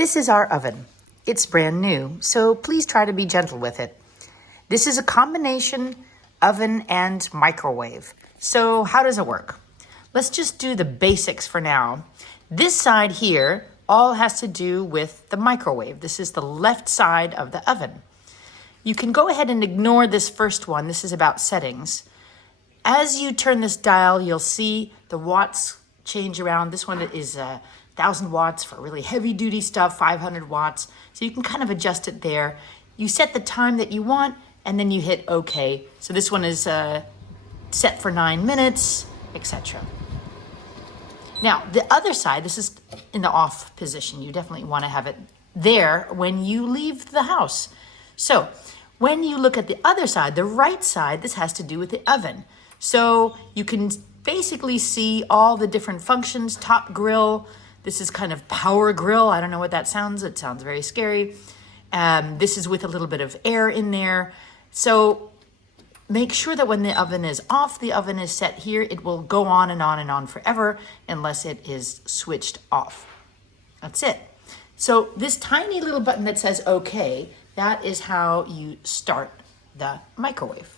This is our oven. It's brand new, so please try to be gentle with it. This is a combination oven and microwave. So how does it work? Let's just do the basics for now. This side here all has to do with the microwave. This is the left side of the oven. You can go ahead and ignore this first one. This is about settings. As you turn this dial, you'll see the watts change around. This one is 1,000 watts for really heavy duty stuff, 500 watts. So you can kind of adjust it there. You set the time that you want and then you hit OK. So this one is set for 9 minutes, etc. Now, the other side, this is in the off position. You definitely want to have it there when you leave the house. So when you look at the other side, the right side, this has to do with the oven. So you can basically see all the different functions, top grill. This is kind of power grill. I don't know what that sounds. It sounds very scary. This is with a little bit of air in there. So make sure that when the oven is off, the oven is set here. It will go on and on and on forever unless it is switched off. That's it. So this tiny little button that says OK, that is how you start the microwave.